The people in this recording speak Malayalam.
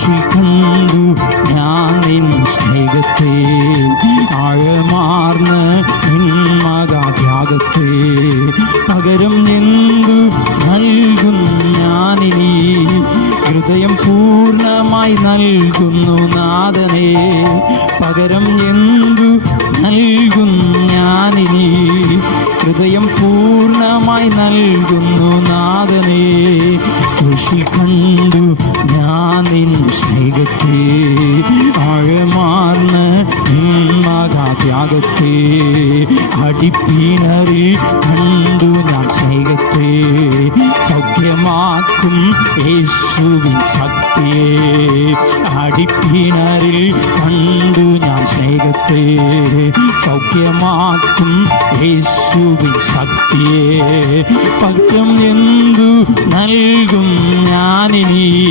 ക്രൂശിൽ കണ്ടു ഞാൻ നിൻ സ്നേഹത്തെ, ആഴമാർന്ന നിൻ മഹാത്യാഗത്തെ. പകരം എന്തു നൽകും ഞാനിനി, ഹൃദയം പൂർണ്ണമായി നൽകുന്നു നാഥനേ. പകരം എന്തു നൽകും ഞാനിനി, ഹൃദയം പൂർണ്ണമായി നൽകുന്നു നാഥനേ. ക്രൂശിൽ കണ്ടു ഞാൻ നിൻ സ്നേഹത്തെ, ആഴമാർന്ന നിൻ മഹാത്യാഗത്തെ. അടിപ്പിണറിൽ കണ്ടു ഞാൻ സ്നേഹത്തെ, സൗഖ്യമാക്കും യേശുവിൻ ശക്തിയെ. അടിപ്പിണറിൽ കണ്ടു ഞാൻ സ്നേഹത്തെ, സൗഖ്യമാക്കും യേശുവിൻ ശക്തിയെ. പകരം എന്തു നൽകും ഞാനിനി.